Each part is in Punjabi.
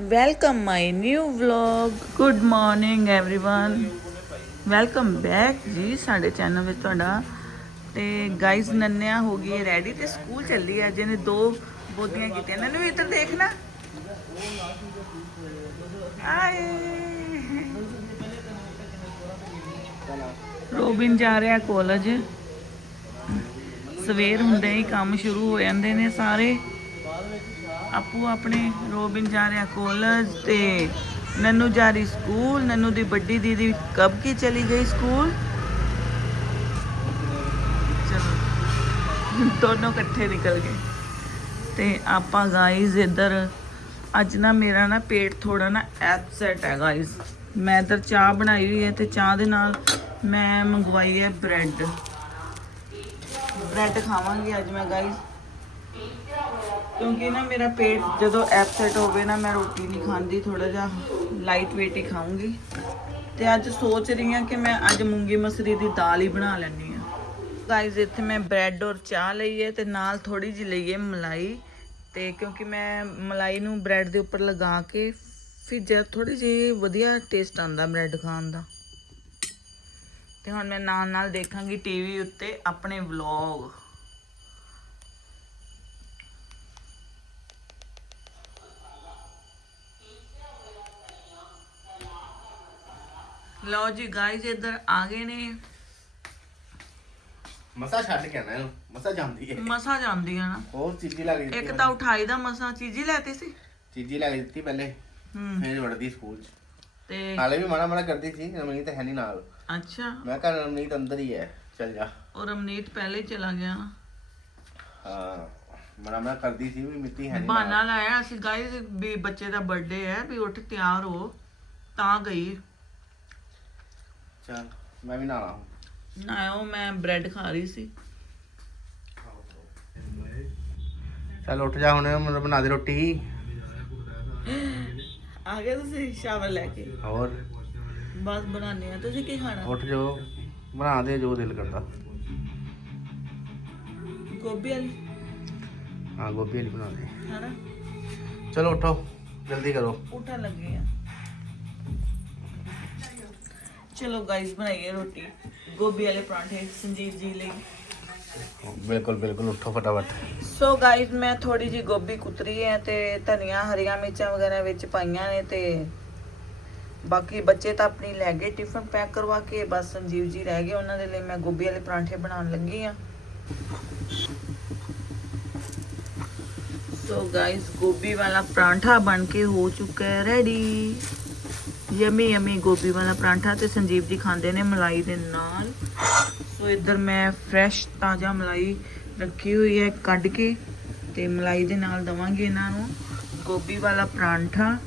welcome my new vlog good morning everyone welcome back ਜੀ ਸਾਡੇ ਚੈਨਲ ਵਿੱਚ ਤੁਹਾਡਾ ਤੇ ਗਾਇਜ਼ ਨੰਨਿਆ ਹੋ ਗਈ ਰੈਡੀ ਤੇ ਸਕੂਲ ਚੱਲੀ ਅੱਜ ਇਹਨੇ ਦੋ ਬੋਦੀਆਂ ਕੀਤੀਆਂ ਨੰਨੂ ਇੱਧਰ ਦੇਖਣਾ ਆਏ ਰੋਬਿਨ ਜਾ ਰਿਹਾ ਕਾਲਜ ਸਵੇਰ ਹੁੰਦੇ ਹੀ ਕੰਮ ਸ਼ੁਰੂ ਹੋ ਜਾਂਦੇ ਨੇ ਸਾਰੇ ਆਪੂ ਆਪਣੇ ਰੋਬਿਨ ਜਾ ਰਿਹਾ ਕਾਲਜ ਤੇ। ਨੰਨੂ ਜਾ ਰਹੀ ਸਕੂਲ ਨੰਨੂ ਦੀ ਵੱਡੀ ਦੀਦੀ ਕਬ ਕੀ ਚਲੀ ਗਈ ਸਕੂਲ ਚਲੋ, ਦੋਨੋਂ ਇਕੱਠੇ ਨਿਕਲ ਗਏ। ਤੇ ਆਪਾਂ ਗਾਈਜ਼ ਇੱਧਰ, ਅੱਜ ਨਾ ਮੇਰਾ ਨਾ ਪੇਟ ਥੋੜਾ ਨਾ ਐਪਸੈਟ ਹੈ ਗਾਈਜ਼ ਮੈਂ ਇੱਧਰ ਚਾਹ ਬਣਾਈ ਹੋਈ ਹੈ ਤੇ ਚਾਹ ਦੇ ਨਾਲ ਮੈਂ ਮੰਗਵਾਈ ਹੈ ਬ੍ਰੈਡ ਬ੍ਰੈਡ ਖਾਵਾਂਗੀ ਅੱਜ ਮੈਂ ਗਾਈਜ਼ ਕਿਉਂਕਿ ਨਾ ਮੇਰਾ ਪੇਟ ਜਦੋਂ ਐਪਸੈਟ ਹੋਵੇ ਨਾ ਮੈਂ ਰੋਟੀ ਨਹੀਂ ਖਾਂਦੀ ਥੋੜਾ ਜਿਹਾ ਲਾਈਟ ਵੇਟ ਹੀ ਖਾਊਂਗੀ। ਤੇ ਅੱਜ ਸੋਚ ਰਹੀ ਹਾਂ ਕਿ ਮੈਂ ਅੱਜ ਮੂੰਗੀ ਮਸਰੀ ਦੀ ਦਾਲ ਹੀ ਬਣਾ ਲੈਣੀ ਆ ਗਾਇਜ਼ ਇੱਥੇ ਮੈਂ ਬ੍ਰੈਡ ਔਰ ਚਾਹ ਲਈ ਹੈ ਤੇ ਨਾਲ ਥੋੜੀ ਜਿਹੀ ਲਈ ਹੈ ਮਲਾਈ। ਤੇ ਕਿਉਂਕਿ ਮੈਂ ਮਲਾਈ ਨੂੰ ਬ੍ਰੈਡ ਦੇ ਉੱਪਰ ਲਗਾ ਕੇ ਫਿਰ ਜਦ ਥੋੜੀ ਜਿਹੀ ਵਧੀਆ ਟੇਸਟ ਆਉਂਦਾ ਬ੍ਰੈਡ ਖਾਣ ਦਾ। ਤੇ ਹੁਣ ਮੈਂ ਨਾਲ ਨਾਲ ਦੇਖਾਂਗੀ ਟੀਵੀ ਉੱਤੇ ਆਪਣੇ ਵਲੌਗ ਲਓ ਜੀ ਗਾਇਜ਼ ਇੱਧਰ ਆ ਗਏ ਨੇ। ਮਸਾ ਛੱਡ ਕੇ ਆਣਾ ਇਹਨੂੰ ਮਸਾ ਜਾਂਦੀ ਹੈ। ਮਸਾ ਜਾਂਦੀ ਆ ਨਾ। ਹੋਰ ਚੀਜ਼ੀ ਲੱਗ ਦਿੱਤੀ ਇੱਕ ਤਾਂ ਉਠਾਈ ਦਾ ਮਸਾ ਚੀਜ਼ੀ ਲੈਤੀ ਸੀ? ਚੀਜ਼ੀ ਲੱਗ ਦਿੱਤੀ ਪਹਿਲੇ ਹੂੰ। ਫੇਰ ਵੜਦੀ ਸਕੂਲ ਚ। ਤੇ ਹਾਲੇ ਵੀ ਮਨਾ ਮਨਾ ਕਰਦੀ ਸੀ ਰਮਨੀਤ ਹੈ ਨਹੀਂ ਨਾਲ। ਅੱਛਾ। ਮੈਂ ਕਿਹਾ ਰਮਨੀਤ ਅੰਦਰ ਹੀ ਹੈ ਚੱਲ ਜਾ। ਔਰ ਰਮਨੀਤ ਪਹਿਲੇ ਹੀ ਚਲਾ ਗਿਆ ਹਾਂ ਮਨਾ ਮਨਾ ਕਰਦੀ ਸੀ ਵੀ ਮਿੱਤੀ ਹੈ ਨਹੀਂ ਬਹਾਨਾ ਲਾਇਆ ਅਸੀਂ ਗਾਇਜ਼ ਵੀ ਬੱਚੇ ਦਾ ਬਰਥਡੇ ਹੈ ਵੀ ਉੱਠ ਤਿਆਰ ਹੋ ਤਾਂ ਗਈ। ਚੱਲ ਮੈਂ ਵੀ ਨਾਲਾ ਨਾ ਉਹ ਮੈਂ ਬ੍ਰੈਡ ਖਾ ਰਹੀ ਸੀ। ਚੱਲ ਉੱਠ ਜਾ ਹੁਣ ਮੈਨੂੰ ਬਣਾ ਦੇ ਰੋਟੀ। ਆ ਗਏ ਤੁਸੀਂ ਸ਼ਾਵਰ ਲੈ ਕੇ। ਹੋਰ? ਬਸ ਬਣਾਉਂਦੇ ਆ ਤੁਸੀਂ ਕੀ ਖਾਣਾ? ਉੱਠ ਜਾਓ। ਬਣਾ ਦੇ ਜੋ ਦਿਲ ਕਰਦਾ। ਗੋਭੀ ਵਾਲੀ। ਹਾਂ ਗੋਭੀ ਵਾਲੀ ਬਣਾ ਦੇ। ਹਨਾ? ਚਲੋ ਉਠੋ ਜਲਦੀ ਕਰੋ। ਉੱਠਣ ਲੱਗੇ ਆ। ਚਲੋ ਗਾਇਸ ਬਣਾਈਏ ਰੋਟੀ। ਗੋਭੀ ਵਾਲੇ ਪਰਾਂਠੇ ਸੰਜੀਵ ਜੀ ਲਈ। ਬਿਲਕੁਲ ਬਿਲਕੁਲ ਉੱਠੋ ਫਟਾਫਟ। ਸੋ ਗਾਇਸ ਮੈਂ ਥੋੜੀ ਜੀ ਗੋਭੀ ਕੁਤਰੀ ਹੈ ਤੇ ਧਨੀਆ ਹਰੀਆਂ ਮਿਰਚਾਂ ਵਗੈਰਾ ਵਿੱਚ ਪਾਈਆਂ ਨੇ ਤੇ ਬਾਕੀ ਬੱਚੇ ਤਾਂ ਆਪਣੀ ਲੈ ਗਏ ਟਿਫਨ ਪੈਕ ਕਰਵਾ ਕੇ ਬਸ ਸੰਜੀਵ ਜੀ ਰਹਿ ਗਏ। ਉਹਨਾਂ ਦੇ ਲਈ ਮੈਂ ਗੋਭੀ ਵਾਲੇ ਪਰਾਂਠੇ ਬਣਾਉਣ ਲੱਗੀ ਆ ਸੋ ਗਾਇਸ ਗੋਭੀ ਵਾਲਾ ਪਰਾਂਠਾ ਬਣ ਕੇ ਹੋ ਚੁੱਕਾ ਹੈ ਰੈਡੀ ਯਮੀ ਯਮੀ ਗੋਭੀ ਵਾਲਾ ਪਰਾਂਠਾ ਤੇ ਸੰਜੀਵ ਜੀ ਖਾਂਦੇ ਨੇ ਮਲਾਈ ਦੇ ਨਾਲ। ਸੋ ਇੱਧਰ ਮੈਂ ਫਰੈਸ਼ ਤਾਜ਼ਾ ਮਲਾਈ ਰੱਖੀ ਹੋਈ ਹੈ ਕੱਢ ਕੇ ਤੇ ਮਲਾਈ ਦੇ ਨਾਲ ਦਵਾਂਗੇ ਇਹਨਾਂ ਨੂੰ। ਗੋਭੀ ਵਾਲਾ ਪਰਾਂਠਾ।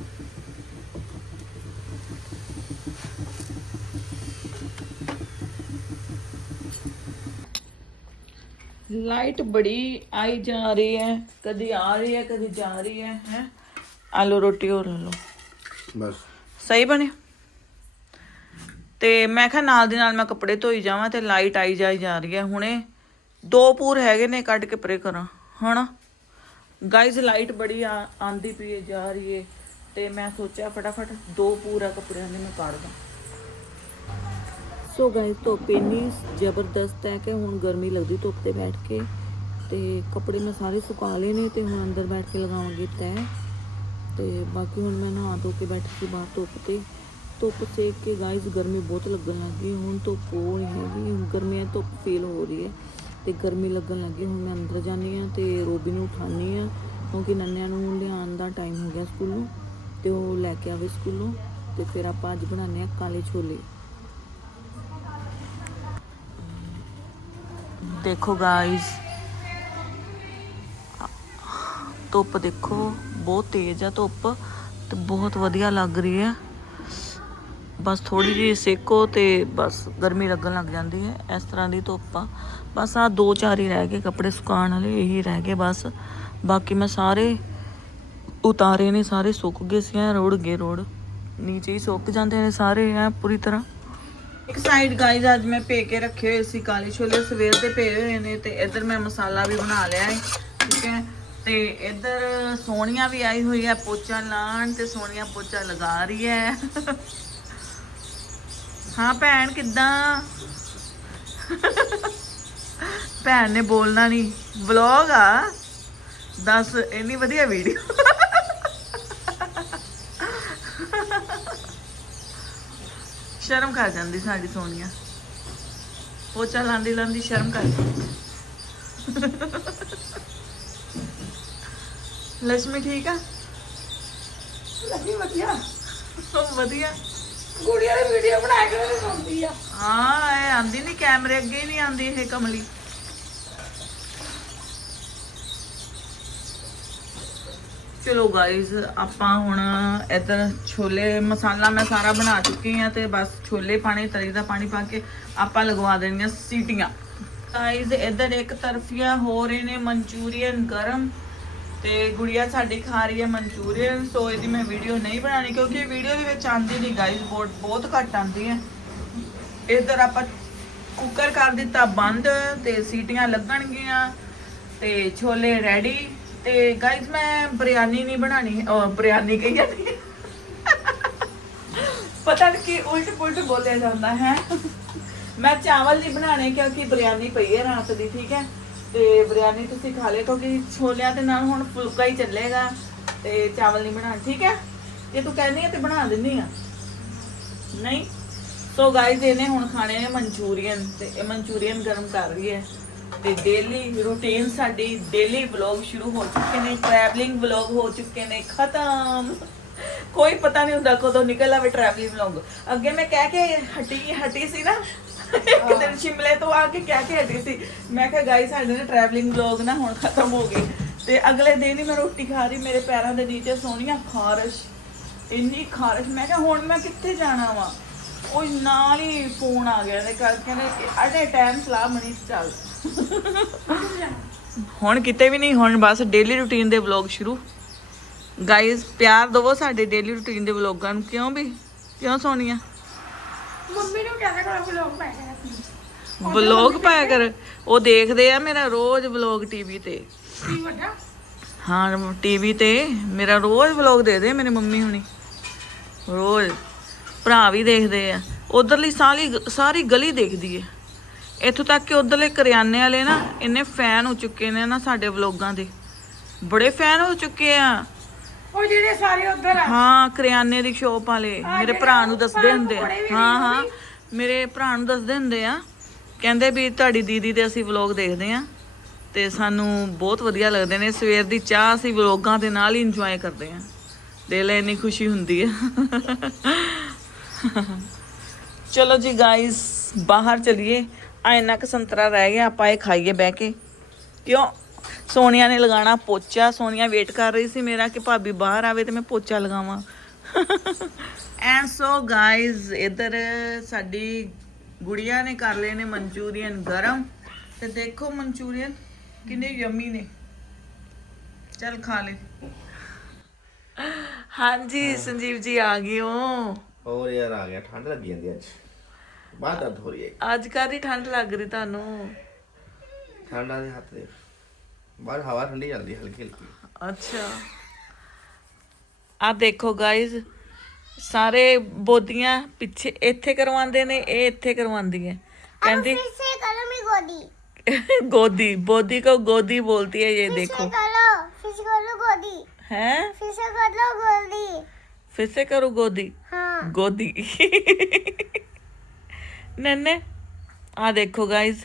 ਲਾਈਟ ਬੜੀ ਆਈ ਜਾ ਰਹੀ ਹੈ। ਕਦੀ ਆ ਰਹੀ ਹੈ, ਕਦੀ ਜਾ ਰਹੀ ਹੈ ਹੈ? ਆਲੂ ਰੋਟੀ ਹੋਰ ਲਓ। ਬਸ। ਸਹੀ ਬਣਿਆ। ਤੇ ਮੈਂ ਕਿਹਾ ਨਾਲ ਦੀ ਨਾਲ ਮੈਂ ਕੱਪੜੇ ਧੋਈ ਜਾਵਾਂ ਤੇ ਲਾਈਟ ਆਈ ਜਾਈ ਜਾ ਰਹੀ ਹੈ। ਹੁਣੇ ਦੋ ਪੂਰ ਹੈਗੇ ਨੇ ਕੱਢ ਕੇ ਪਰੇ ਕਰਾਂ, ਹਨਾ? ਗਾਇਜ਼ ਲਾਈਟ ਬੜੀ ਆ, ਆਂਦੀ ਪਈ ਹੈ, ਜਾ ਰਹੀ ਹੈ। ਤੇ ਮੈਂ ਸੋਚਿਆ ਫਟਾਫਟ ਦੋ ਪੂਰਾ ਕੱਪੜਿਆਂ ਦੇ ਮੈਂ ਕੱਢ ਦਾਂ। ਸੋ ਗਾਇਜ਼ ਧੁੱਪ ਇੰਨੀ ਜ਼ਬਰਦਸਤ ਹੈ ਕਿ ਹੁਣ ਗਰਮੀ ਲੱਗਦੀ ਧੁੱਪ ਤੇ ਬੈਠ ਕੇ। ਤੇ ਕੱਪੜੇ ਮੈਂ ਸਾਰੇ ਸੁਕਾ ਲਏ ਨੇ ਤੇ ਹੁਣ ਅੰਦਰ ਬੈਠ ਕੇ ਲਗਾਵਾਂਗੀ ਤੈਅ ਤੇ ਬਾਕੀ ਹੁਣ ਮੈਂ ਨਹਾ ਧੋ ਕੇ ਬੈਠੀ ਸੀ ਬਾਹਰ ਧੁੱਪ ਤੇ। ਧੁੱਪ ਸੇਕ ਕੇ ਗਾਇਜ਼ ਗਰਮੀ ਬਹੁਤ ਲੱਗਣ ਲੱਗੀ ਹੁਣ ਧੁੱਪ ਹੋ ਨਹੀਂ ਹੈਗੀ, ਹੁਣ ਗਰਮੀਆਂ 'ਚ ਧੁੱਪ ਫੀਲ ਹੋ ਰਹੀ ਹੈ ਤੇ ਗਰਮੀ ਲੱਗਣ ਲੱਗੀ ਹੁਣ ਮੈਂ ਅੰਦਰ ਜਾਂਦੀ ਆ ਤੇ ਰੋਬੀ ਨੂੰ ਉਠਾਉਂਦੀ ਆ ਕਿਉਂਕਿ ਨੰਨਿਆਂ ਨੂੰ ਲਿਆਉਣ ਦਾ ਟਾਈਮ ਹੋ ਗਿਆ ਸਕੂਲੋਂ ਤੇ ਉਹ ਲੈ ਕੇ ਆਵੇ ਸਕੂਲੋਂ ਤੇ ਫਿਰ ਆਪਾਂ ਅੱਜ ਬਣਾਉਂਦੇ ਆ ਕਾਲੇ ਛੋਲੇ। ਦੇਖੋ ਗਾਇਸ ਧੁੱਪ ਦੇਖੋ। ਬਹੁਤ ਤੇਜ਼ ਆ ਧੁੱਪ ਤੇ ਬਹੁਤ ਵਧੀਆ ਲੱਗ ਰਹੀ ਹੈ। ਬਸ ਥੋੜੀ ਜਿਹੀ ਸੇਕੋ ਤੇ ਬਸ ਗਰਮੀ ਲੱਗਣ ਲੱਗ ਜਾਂਦੀ ਹੈ। ਇਸ ਤਰ੍ਹਾਂ ਦੀ ਧੁੱਪ ਆ। ਬਸ ਆ ਦੋ ਚਾਰ ਹੀ ਰਹਿ ਗਏ ਕੱਪੜੇ ਸੁਕਾਉਣ ਵਾਲੇ, ਇਹੀ ਰਹਿ ਗਏ ਬਸ। ਬਾਕੀ ਮੈਂ ਸਾਰੇ ਉਤਾਰੇ ਨੇ, ਸਾਰੇ ਸੁੱਕ ਗਏ ਸੀ, ਐ ਰੋੜ ਗਏ ਰੋੜ। ਨੀਚੇ ਹੀ ਸੁੱਕ ਜਾਂਦੇ ਨੇ ਸਾਰੇ, ਐ ਪੂਰੀ ਤਰ੍ਹਾਂ। ਇੱਕ ਸਾਈਡ ਗਾਈਜ਼ ਅੱਜ ਮੈਂ ਪੇ ਕੇ ਰੱਖੇ ਹੋਏ ਸੀ, ਕਾਲੇ ਛੋਲੇ ਸਵੇਰ ਦੇ ਪਏ ਹੋਏ ਨੇ ਤੇ ਇੱਧਰ ਮੈਂ ਮਸਾਲਾ ਵੀ ਬਣਾ ਲਿਆ ਹੈ ਠੀਕ ਹੈ। ਤੇ ਇੱਧਰ ਸੋਨੀਆ ਵੀ ਆਈ ਹੋਈ ਹੈ ਪੋਚਾ ਲਾਣ ਤੇ ਸੋਨੀਆ ਪੋਚਾ ਲਗਾ ਰਹੀ ਹੈ। ਹਾਂ ਭੈਣ, ਕਿੱਦਾਂ? ਭੈਣ ਨੇ ਬੋਲਣਾ ਨਹੀਂ। ਵਲੌਗ ਆ। ਦੱਸ, ਇੰਨੀ ਵਧੀਆ ਵੀਡੀਓ ਸ਼ਰਮ ਕਰ ਜਾਂਦੀ ਸਾਡੀ ਸੋਨੀਆ। ਪੋਚਾ ਲਾਂਦੀ ਲਾਂਦੀ ਸ਼ਰਮ ਕਰ ਜਾਂਦੀ। ਲక్ష్ਮੀ ਠੀਕ ਆ? ਲੱਗੀ ਵਧੀਆ। ਵਧੀਆ। ਗੁੜੀਆ ਦੀ ਵੀਡੀਓ ਬਣਾ ਕੇ ਉਹਨੇ ਸੁਣਦੀ ਆ। ਹਾਂ ਇਹ ਆਂਦੀ ਨਹੀਂ ਕੈਮਰੇ ਅੱਗੇ ਨਹੀਂ ਆਂਦੀ ਇਹ ਕਮਲੀ। ਚਲੋ ਗਾਇਜ਼ ਆਪਾਂ ਹੁਣ ਇੱਧਰ ਛੋਲੇ ਮਸਾਲਾ ਮੈਂ ਸਾਰਾ ਬਣਾ ਚੁੱਕੀ ਆ ਤੇ ਬਸ ਛੋਲੇ ਪਾਣੇ ਤਰੀ ਦਾ ਪਾਣੀ ਪਾ ਕੇ ਆਪਾਂ ਲਗਵਾ ਦੇਣੀਆਂ ਸੀਟੀਆਂ। ਗਾਇਜ਼ ਇੱਧਰ ਇੱਕ ਤਰਫੀਆ ਹੋ ਰਹੇ ਨੇ ਮਨਚੂਰੀਅਨ ਗਰਮ। ਤੇ ਗੁੜੀਆ ਸਾਡੀ ਖਾ ਰਹੀ ਹੈ ਮਨਚੂਰੀਅਨ, ਸੋ ਇਹਦੀ ਮੈਂ ਵੀਡੀਓ ਨਹੀਂ ਬਣਾਣੀ ਕਿਉਂਕਿ ਵੀਡੀਓ ਦੇ ਵਿੱਚ ਆਂਦੀ ਨਹੀਂ ਗਾਇਜ਼ ਬਹੁਤ ਬਹੁਤ ਘੱਟ ਆਂਦੀ ਹੈ। ਇੱਧਰ ਆਪਾਂ ਕੁੱਕਰ ਕਰ ਦਿੱਤਾ ਬੰਦ ਤੇ ਸੀਟੀਆਂ ਲੱਗਣਗੀਆਂ ਤੇ ਛੋਲੇ ਰੈਡੀ ਤੇ ਗਾਇਜ਼ ਮੈਂ ਬਿਰਿਆਨੀ ਨਹੀਂ ਬਣਾਣੀ ਬਿਰਿਆਨੀ ਕਹੀ ਜਾਂਦੀ ਪਤਾ ਨਹੀਂ ਕਿ ਉਲਟ ਪੁਲਟ ਬੋਲਿਆ ਜਾਂਦਾ ਹੈ। ਮੈਂ ਚਾਵਲ ਨਹੀਂ ਬਣਾਣੇ ਕਿਉਂਕਿ ਬਿਰਿਆਨੀ ਪਈ ਹੈ ਰਾਤ ਦੀ, ਠੀਕ ਹੈ। ਤੇ ਬਿਰਿਆਨੀ ਤੁਸੀਂ ਖਾ ਲਿਓ, ਕਿਉਂਕਿ ਛੋਲਿਆਂ ਦੇ ਨਾਲ ਹੁਣ ਫੁਲਕਾ ਹੀ ਚੱਲੇਗਾ ਤੇ ਚਾਵਲ ਨਹੀਂ ਬਣਾਉਣ, ਠੀਕ ਹੈ? ਜੇ ਤੂੰ ਕਹਿੰਦੀ ਹੈ ਤੇ ਬਣਾ ਦਿੰਦੀ ਆ। ਨਹੀਂ? ਸੋ ਗਾਇਜ਼ ਇਹਨੇ ਹੁਣ ਖਾਣੇ ਨੇ ਮਨਚੂਰੀਅਨ ਤੇ ਇਹ ਮਨਚੂਰੀਅਨ ਗਰਮ ਕਰ ਰਹੀ ਹੈ ਤੇ ਡੇਲੀ ਰੂਟੀਨ ਸਾਡੀ ਡੇਲੀ ਵਲੌਗ ਸ਼ੁਰੂ ਹੋ ਚੁੱਕੇ ਨੇ ਟਰੈਵਲਿੰਗ ਵਲੌਗ ਹੋ ਚੁੱਕੇ ਨੇ, ਖਤਮ। ਕੋਈ ਪਤਾ ਨਹੀਂ ਹੁੰਦਾ ਕਦੋਂ ਨਿਕਲ ਆਵੇ ਟਰੈਵਲਿੰਗ ਵਲੌਗ ਅੱਗੇ ਮੈਂ ਕਹਿ ਕੇ ਹਟੀ ਹਟੀ ਸੀ ਨਾ ਇੱਕ ਦਿਨ ਸ਼ਿਮਲੇ ਤੋਂ ਆ ਕੇ ਕਹਿ ਕੇ ਹਟੀ ਸੀ। ਮੈਂ ਕਿਹਾ ਗਾਇਸ ਸਾਡੇ ਨੇ ਟਰੈਵਲਿੰਗ ਵਲੌਗ ਨਾ ਹੁਣ ਖਤਮ ਹੋ ਗਏ। ਤੇ ਅਗਲੇ ਦਿਨ ਹੀ ਮੈਂ ਰੋਟੀ ਖਾ ਰਹੀ, ਮੇਰੇ ਪੈਰਾਂ ਦੇ ਨੀਚੇ ਸੋਹਣੀਆਂ ਖਾਰਸ਼, ਇੰਨੀ ਖਾਰਸ਼। ਮੈਂ ਕਿਹਾ, ਹੁਣ ਮੈਂ ਕਿੱਥੇ ਜਾਣਾ ਵਾ? ਉਹ ਨਾਲ ਹੀ ਫੋਨ ਆ ਗਿਆ ਤੇ ਕਰ ਕਹਿੰਦੇ ਅਡੇ ਟਾਈਮ ਸਲਾਹ ਮਨੀ ਚੱਲ। ਹੁਣ ਕਿਤੇ ਵੀ ਨਹੀਂ, ਹੁਣ ਬਸ ਡੇਲੀ ਰੂਟੀਨ ਦੇ ਵਲੌਗ ਸ਼ੁਰੂ। ਗਾਇਸ ਪਿਆਰ ਦਿਵੋ ਸਾਡੇ ਡੇਲੀ ਰੂਟੀਨ ਦੇ ਵਲੌਗਾਂ ਨੂੰ। ਕਿਉਂ ਵੀ? ਕਿਉਂ ਸੋਹਣੀਆਂ? ਮੰਮੀ ਨੂੰ ਕਹਿੰਦਾ ਵਲੌਗ ਪਾਇਆ ਕਰ ਉਹ ਦੇਖਦੇ ਆ ਮੇਰਾ ਰੋਜ਼ ਵਲੌਗ ਟੀਵੀ ਤੇ। ਕੀ ਵੱਡਾ? ਹਾਂ ਟੀਵੀ ਤੇ। ਮੇਰਾ ਰੋਜ਼ ਵਲੌਗ ਦੇ ਦੇ ਮੇਰੇ ਮੰਮੀ ਹੁਣੀ। ਰੋਜ਼। ਭਰਾ ਵੀ ਦੇਖਦੇ ਆ। ਉਧਰਲੀ ਸਾਰੀ ਸਾਰੀ ਗਲੀ ਦੇਖਦੀ ਹੈ ਇੱਥੋਂ ਤੱਕ ਕਿ ਉਧਰਲੇ ਕਰਿਆਨੇ ਵਾਲੇ ਨਾ ਇੰਨੇ ਫੈਨ ਹੋ ਚੁੱਕੇ ਨੇ ਨਾ ਸਾਡੇ ਵਲੌਗਾਂ ਦੇ। ਬੜੇ ਫੈਨ ਹੋ ਚੁੱਕੇ ਆ। ਉਹ ਜਿਹੜੇ ਸਾਰੇ ਉਧਰ ਆ। ਹਾਂ ਕਰਿਆਨੇ ਦੀ ਸ਼ੋਪ ਵਾਲੇ। ਮੇਰੇ ਭਰਾ ਨੂੰ ਦੱਸਦੇ ਹੁੰਦੇ ਆ। ਹਾਂ ਹਾਂ। ਮੇਰੇ ਭਰਾ ਨੂੰ ਦੱਸਦੇ ਹੁੰਦੇ ਆ। ਕਹਿੰਦੇ ਵੀ ਤੁਹਾਡੀ ਦੀਦੀ ਦੇ ਅਸੀਂ ਵਲੌਗ ਦੇਖਦੇ ਆ। ਤੇ ਸਾਨੂੰ ਬਹੁਤ ਵਧੀਆ ਲੱਗਦੇ ਨੇ। ਸਵੇਰ ਦੀ ਚਾਹ ਅਸੀਂ ਵਲੌਗਾਂ ਦੇ ਨਾਲ ਹੀ ਇੰਜੋਏ ਕਰਦੇ ਆ। ਦਿਲ ਲੈ ਇੰਨੀ ਖੁਸ਼ੀ ਹੁੰਦੀ ਹੈ ਚਲੋ ਜੀ ਗਾਇਸ ਬਾਹਰ ਚਲੀਏ। ਆ ਇੰਨਾ ਕੁ ਸੰਤਰਾ ਰਹਿ ਗਿਆ। ਆਪਾਂ ਇਹ ਖਾਈਏ ਬਹਿ ਕੇ। ਕਿਉਂ? ਸੋਨੀਆ ਨੇ ਲਗਾਉਣਾ ਪੋਚਾ। ਸੋਨੀਆ ਵੇਟ ਕਰ ਰਹੀ ਸੀ ਮੇਰਾ ਕਿ ਭਾਬੀ ਬਾਹਰ ਆਵੇ ਤੇ ਮੈਂ ਪੋਚਾ ਲਗਾਵਾਂ। ਐਂਡ ਸੋ ਗਾਇਜ਼ ਇਧਰ ਸਾਡੀ ਗੁੜੀਆ ਨੇ ਕਰ ਲਏ ਨੇ ਮਨਚੂਰੀਅਨ ਗਰਮ। ਤੇ ਦੇਖੋ ਮਨਚੂਰੀਅਨ ਕਿੰਨੇ ਯਮੀ ਨੇ। ਚਲ ਖਾ ਲੈ। ਹਾਂਜੀ ਸੰਜੀਵ ਜੀ ਆ ਗਏ ਹੋ। ਹੋਰ ਯਾਰ ਆ ਗਿਆ ਠੰਡ ਲੱਗੀ ਜਾਂਦੀ ਅੱਜ। ਬਾਹਰ ਦਰਦ ਹੋ ਰਹੀ ਹੈ। ਅੱਜ ਕਾਹਦੀ ਠੰਡ ਲੱਗ ਰਹੀ ਤੁਹਾਨੂੰ? ਠੰਡਾ ਦੇ ਹੱਥ ਦੇ। ਬਾਹਰ ਹਵਾ ਠੰਡੀ ਚੱਲਦੀ ਹਲਕੀ ਹਲਕੀ ਅੱਛਾ ਆ ਦੇਖੋ ਗਾਇਜ਼ ਸਾਰੇ ਬੋਦੀਆਂ ਪਿੱਛੇ ਇੱਥੇ ਕਰਵਾਉਂਦੇ ਨੇ ਇਹ ਇੱਥੇ ਕਰਵਾਉਂਦੀ ਹੈ ਕਹਿੰਦੀ से करो मी गोदी गोदी बोदी को गोदी बोलती है ये फिर देखो से करो फिर से करो गोदी है फिर से करो गोदी फिर से करो गोदी हाँ गोदी ਨੰਨੇ ਆ ਦੇਖੋ ਗਾਇਜ਼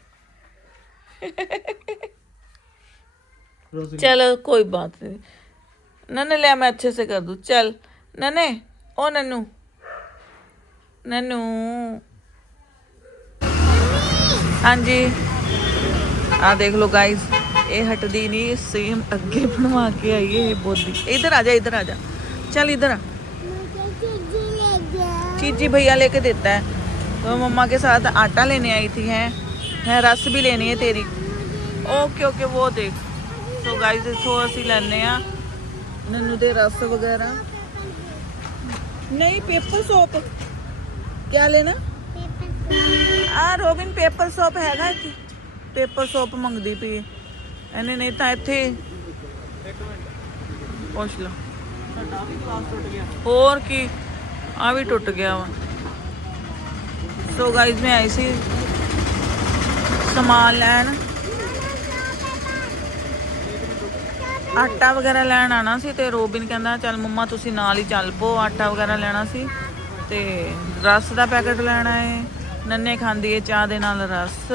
चलो, कोई बात नहीं। नन्हे लिया मैं अच्छे से कर दू। चल, नन्हे, ओ नन्नू। नन्नू। हाँ जी आ, देख लो गाइस ये हट दी नहीं सेम अगे बनवा के आई है बोधी इधर आ जा, इधर आ जा। चल, इधर चीजी भैया लेके देता है। तो मम्मा के साथ आटा लेने आई थी हैं। है रस भी लेनी है तेरी ओके ओके वो देख तो गाइस इथों ਅਸੀਂ ਲੈਣੇ ਆ ਨੰਨੂ ਦੇ ਰਸ ਵਗੈਰਾ ਨਹੀਂ ਪੇਪਰ ਸੋਪ ਕੀ ਲੈਣਾ ਆ ਰੋਬਿਨ ਪੇਪਰ ਸੋਪ ਹੈਗਾ ਇੱਥੇ ਪੇਪਰ ਸੋਪ ਮੰਗਦੀ ਪਈ ਹੈ। ਇਹਨੇ ਨਹੀਂ ਤਾਂ ਇੱਥੇ ਪੁੱਛ ਲਓ ਹੋਰ ਕੀ ਆ ਵੀ ਟੁੱਟ ਗਿਆ ਵਾ ਸੋ ਗਾਇਜ਼ ਮੈਂ ਆਈ ਸੀ ਸਮਾਨ ਲੈਣ। ਆਟਾ ਵਗੈਰਾ ਲੈਣ ਆਣਾ ਸੀ ਤੇ ਰੋਬਿਨ ਕਹਿੰਦਾ, ਚੱਲ ਮੰਮਾ ਤੁਸੀਂ ਨਾਲ ਹੀ ਚੱਲ ਪੋ ਆਟਾ ਵਗੈਰਾ ਲੈਣਾ ਸੀ ਤੇ ਰਸ ਦਾ ਪੈਕੇਟ ਲੈਣਾ ਹੈ ਨੰਨੇ ਖਾਂਦੀ ਏ ਚਾਹ ਦੇ ਨਾਲ ਰਸ।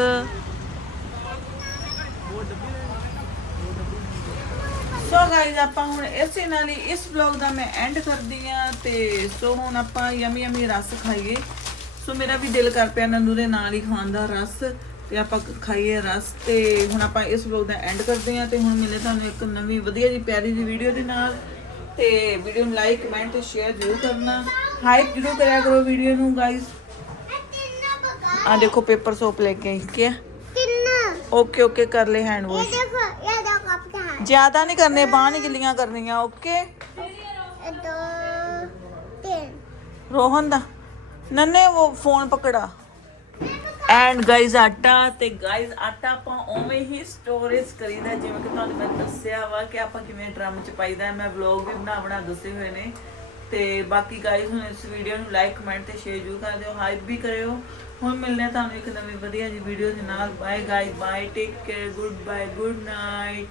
ਸੋ ਗਾਇਜ਼ ਆਪਾਂ ਹੁਣ ਇਸੇ ਨਾਲ ਹੀ ਇਸ ਵਲੌਗ ਦਾ ਮੈਂ ਐਂਡ ਕਰਦੀ ਆ ਤੇ ਸੋ ਹੁਣ ਆਪਾਂ ਯਮੀ ਯਮੀ ਰਸ ਖਾਈਏ। ਸੋ ਮੇਰਾ ਵੀ ਦਿਲ ਕਰ ਪਿਆ ਨੰਦੂ ਦੇ ਨਾਲ ਹੀ ਖਾਣ ਦਾ ਰਸ। ਤੇ ਆਪਾਂ ਖਾਈਏ ਰਸ ਤੇ ਹੁਣ ਆਪਾਂ ਇਸ ਵਲੌਗ ਦਾ ਐਂਡ ਕਰਦੇ ਹਾਂ ਤੇ ਹੁਣ ਮਿਲੇ ਤੁਹਾਨੂੰ ਇੱਕ ਨਵੀਂ ਵਧੀਆ ਜੀ ਪਿਆਰੀ ਜੀ ਵੀਡੀਓ ਦੇ ਨਾਲ। ਤੇ ਵੀਡੀਓ ਨੂੰ ਲਾਈਕ ਕਮੈਂਟ ਤੇ ਸ਼ੇਅਰ ਜ਼ਰੂਰ ਕਰਨਾ। ਹਾਈਪ ਜ਼ਰੂਰ ਕਰਿਆ ਕਰੋ ਵੀਡੀਓ ਨੂੰ ਗਾਇਸ ਆ ਦੇਖੋ ਪੇਪਰ ਸੋਪ ਲੈ ਕੇ ਆਈ ਕੀ ਓਕੇ ਓਕੇ ਕਰ ਲੈ ਹੈਂਡ ਵਾਸ਼ ਇਹ ਦੇਖੋ ਇਹ ਦੇਖੋ ਆਪਣਾ ਜ਼ਿਆਦਾ ਨਹੀਂ ਕਰਨੇ ਬਾਹਾਂ ਨਹੀਂ ਗਿੱਲੀਆਂ ਕਰਨੀਆਂ ਓਕੇ ਰੋਹਨ ਦਾ। ਨੰਨੇ ਉਹ ਫੋਨ ਪਕੜਾ। ਐਂਡ ਗਾਇਜ਼ ਆਟਾ ਤੇ ਗਾਇਜ਼ ਆਟਾ ਆਪਾਂ ਉਵੇਂ ਹੀ ਸਟੋਰੇਜ ਕਰੀਦਾ, ਜਿਵੇਂ ਕਿ ਤੁਹਾਨੂੰ ਮੈਂ ਦੱਸਿਆ ਵਾ ਕਿ ਆਪਾਂ ਕਿਵੇਂ ਡਰਮ ਚ ਪਾਈਦਾ ਹੈ। ਮੈਂ ਵਲੌਗ ਵੀ ਬਣਾ ਬਣਾ ਦੱਸੇ ਹੋਏ ਨੇ। ਤੇ ਬਾਕੀ ਗਾਇਜ਼ ਹੁਣ ਇਸ ਵੀਡੀਓ ਨੂੰ ਲਾਈਕ ਕਮੈਂਟ ਤੇ ਸ਼ੇਅਰ ਜ਼ਰੂਰ ਕਰ ਦਿਓ ਹਾਈਪ ਵੀ ਕਰਿਓ। ਹੁਣ ਮਿਲਦੇ ਹਾਂ ਤੁਹਾਨੂੰ ਇੱਕ ਨਵੀਂ ਵਧੀਆ ਜੀ ਵੀਡੀਓ ਦੇ ਨਾਲ। Bye guys bye take care good bye good night